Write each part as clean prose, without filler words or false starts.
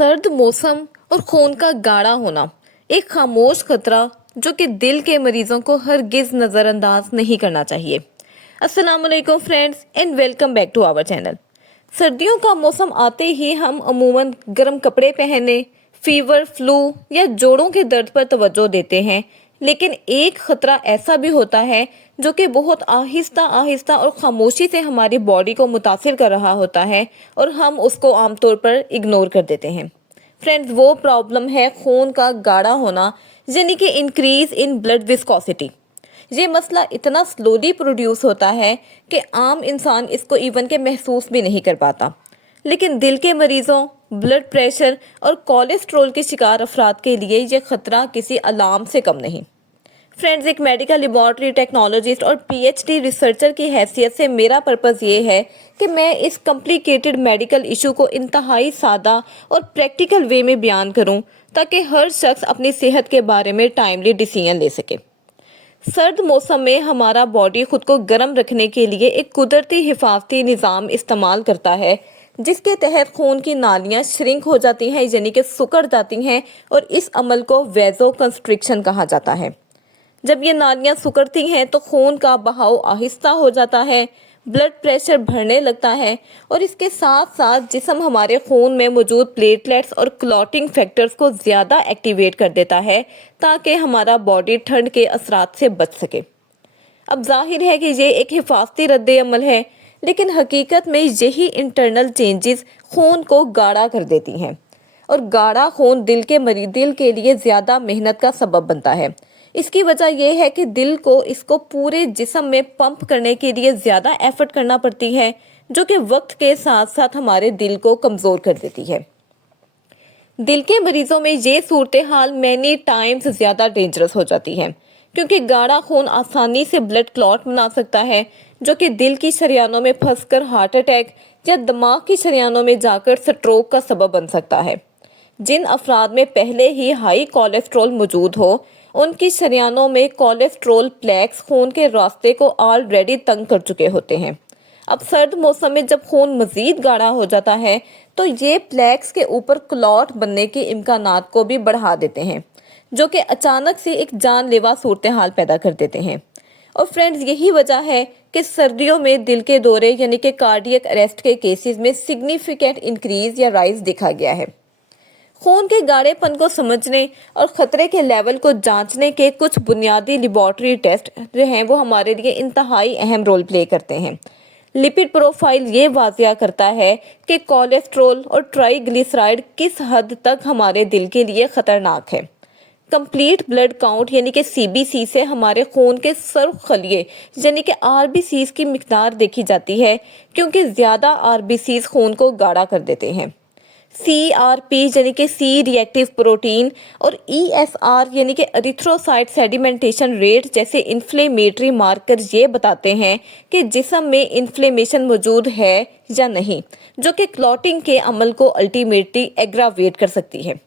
सर्द मौसम और खून का गाढ़ा होना एक खामोश खतरा जो कि दिल के मरीजों को हरगिज नज़रअंदाज नहीं करना चाहिए। अस्सलाम वालेकुम friends and welcome back to our channel. सर्दियों का मौसम आते ही हम अमूमन गर्म कपड़े पहनने, फीवर, फ्लू या जोड़ों के दर्द पर तवज्जो देते हैं, लेकिन एक खतरा ऐसा भी होता है जो कि बहुत आहिस्ता आहिस्ता और खामोशी से हमारी बॉडी को मुतासिर कर रहा होता है और हम उसको आमतौर पर इग्नोर कर देते हैं। फ्रेंड्स, वो प्रॉब्लम है खून का गाढ़ा होना, यानी कि इंक्रीज इन ब्लड विस्कोसिटी। ये मसला इतना स्लोली प्रोड्यूस होता है कि आम इंसान इसको इवन के महसूस भी नहीं कर पाता, लेकिन दिल के मरीजों, ब्लड प्रेशर और कोलेस्ट्रॉल के शिकार अफराद के लिए ये खतरा किसी अलार्म से कम नहीं। फ्रेंड्स, एक मेडिकल लेबॉर्ट्री टेक्नोलॉजिस्ट और पीएचडी रिसर्चर की हैसियत से मेरा पर्पज़ ये है कि मैं इस कॉम्प्लिकेटेड मेडिकल इशू को इंतहाई सादा और प्रैक्टिकल वे में बयान करूं ताकि हर शख्स अपनी सेहत के बारे में टाइमली डिसीजन ले सके। सर्द मौसम में हमारा बॉडी खुद को गर्म रखने के लिए एक कुदरती हिफाजती निज़ाम इस्तेमाल करता है, जिसके तहत खून की नालियाँ श्रिंक हो जाती हैं, यानी कि सिकुड़ जाती हैं, और इस अमल को वेज़ो कंस्ट्रिक्शन कहा जाता है। जब ये नालियाँ सिकुड़ती हैं तो खून का बहाव आहिस्ता हो जाता है, ब्लड प्रेशर बढ़ने लगता है और इसके साथ साथ जिस्म हमारे खून में मौजूद प्लेटलेट्स और क्लॉटिंग फैक्टर्स को ज़्यादा एक्टिवेट कर देता है ताकि हमारा बॉडी ठंड के असरात से बच सके। अब जाहिर है कि ये एक हिफाजती रद्द अमल है, लेकिन हकीकत में यही इंटरनल चेंजेस खून को गाढ़ा कर देती हैं, और गाढ़ा खून दिल के लिए ज़्यादा मेहनत का सबब बनता है। इसकी वजह यह है कि दिल को इसको पूरे जिस्म में पंप करने के लिए ज़्यादा एफर्ट करना पड़ती है, जो कि वक्त के साथ साथ हमारे दिल को कमज़ोर कर देती है। दिल के मरीजों में ये सूरत हाल मैनी टाइम्स ज़्यादा डेंजरस हो जाती है, क्योंकि गाढ़ा खून आसानी से ब्लड क्लॉट बना सकता है, जो कि दिल की शरियानों में फंसकर हार्ट अटैक या दिमाग की शरियानों में जाकर स्ट्रोक का सबब बन सकता है। जिन अफराद में पहले ही हाई कोलेस्ट्रॉल मौजूद हो, उनकी शरियानों में कोलेस्ट्रॉल प्लेक्स खून के रास्ते को ऑलरेडी तंग कर चुके होते हैं। अब सर्द मौसम में जब खून मज़ीद गाढ़ा हो जाता है तो ये प्लेक्स के ऊपर क्लॉट बनने के इम्कानात को भी बढ़ा देते हैं, जो कि अचानक से एक जानलेवा सूरत हाल पैदा कर देते हैं। और फ्रेंड्स, यही वजह है कि सर्दियों में दिल के दौरे यानी कि कार्डियक अरेस्ट के केसेस में सिग्निफिकेंट इंक्रीज या राइज देखा गया है। खून के गाढ़ेपन को समझने और ख़तरे के लेवल को जांचने के कुछ बुनियादी लेबॉर्ट्री टेस्ट जो हैं वो हमारे लिए इंतहाई अहम रोल प्ले करते हैं। लिपिड प्रोफाइल ये वाजिया करता है कि कोलेस्ट्रॉल और ट्राइग्लिसराइड किस हद तक हमारे दिल के लिए ख़तरनाक है। कंप्लीट ब्लड काउंट यानी कि सीबीसी से हमारे खून के सर्व खलिए यानी कि आरबीसीज की मिकदार देखी जाती है, क्योंकि ज़्यादा आरबीसीज खून को गाढ़ा कर देते हैं। सीआरपी यानी कि सी रिएक्टिव प्रोटीन और ईएसआर यानी कि एरिथ्रोसाइट सेडिमेंटेशन रेट जैसे इन्फ्लेमेटरी मार्कर ये बताते हैं कि जिस्म में इन्फ्लेमेशन मौजूद है या नहीं, जो कि क्लॉटिंग के अमल को अल्टीमेटली एग्रावेट कर सकती है।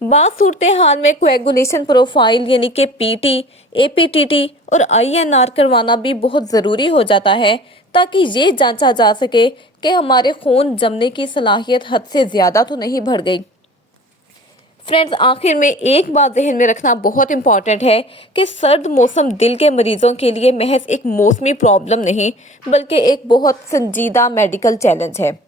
बाद सूरत हाल में कोएगुलेशन प्रोफाइल यानी कि पीटी, एपीटीटी और आईएनआर करवाना भी बहुत ज़रूरी हो जाता है, ताकि ये जांचा जा सके कि हमारे खून जमने की सलाहियत हद से ज़्यादा तो नहीं बढ़ गई। फ्रेंड्स, आखिर में एक बात जहन में रखना बहुत इंपॉर्टेंट है कि सर्द मौसम दिल के मरीजों के लिए महज एक मौसमी प्रॉब्लम नहीं, बल्कि एक बहुत संजीदा मेडिकल चैलेंज है।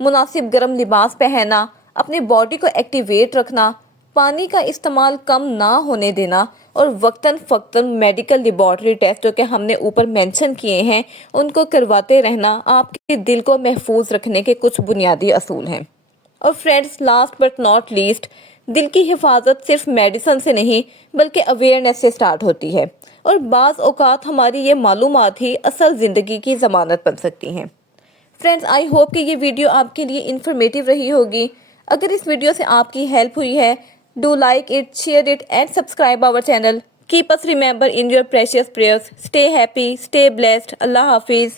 मुनासिब गर्म लिबास पहनना, अपनी बॉडी को एक्टिवेट रखना, पानी का इस्तेमाल कम ना होने देना और वक्तन फ़क्तन मेडिकल लेबॉर्ट्री टेस्ट जो कि हमने ऊपर मेंशन किए हैं उनको करवाते रहना आपके दिल को महफूज रखने के कुछ बुनियादी असूल हैं। और friends, last but not least, दिल की हिफाजत सिर्फ मेडिसिन से नहीं बल्कि अवेयरनेस से स्टार्ट होती है, और बाज़ औक़ात हमारी ये मालूमात ही असल ज़िंदगी की ज़मानत बन सकती हैं। फ्रेंड्स, आई होप कि ये वीडियो आपके लिए इन्फॉर्मेटिव रही होगी। अगर इस वीडियो से आपकी हेल्प हुई है, do like it, share it and subscribe our channel. Keep us remember in your precious prayers. Stay happy, stay blessed. Allah Hafiz.